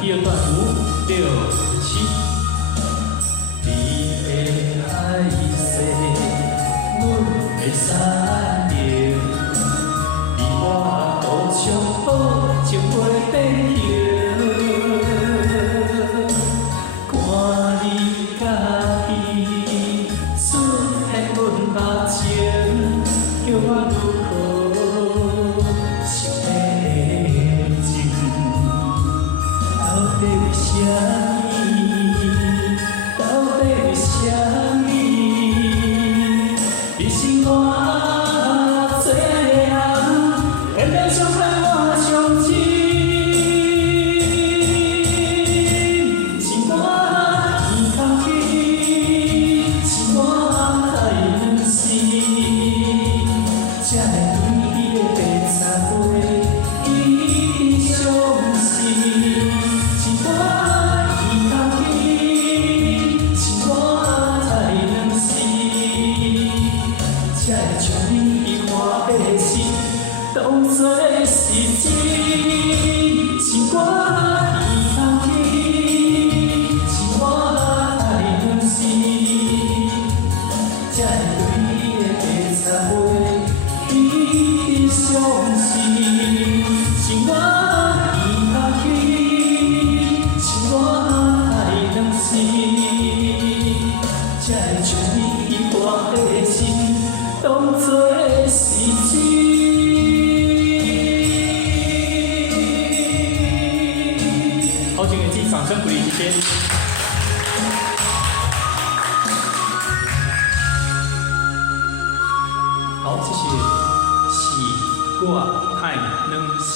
第二段5、6、7。你的爱惜，阮的山林，你我互相保，情袂变形。看你家己出现阮目前，叫我如何想要情？到底为啥？ 你是我最爱的人，偏偏伤害我伤心。是我耳头去，是我太软心，才会对伊的白茶杯伊伤心。是我耳头去，是我太软心。 才会将你看的心当作是真，是我耳头去，是我太软心，才会对你的白茶杯伊伤心。是我耳头去，是我太软心，才会将你看的心。 当作是真。好，请给自己掌声鼓励，谢谢。好，谢谢。是我太软心。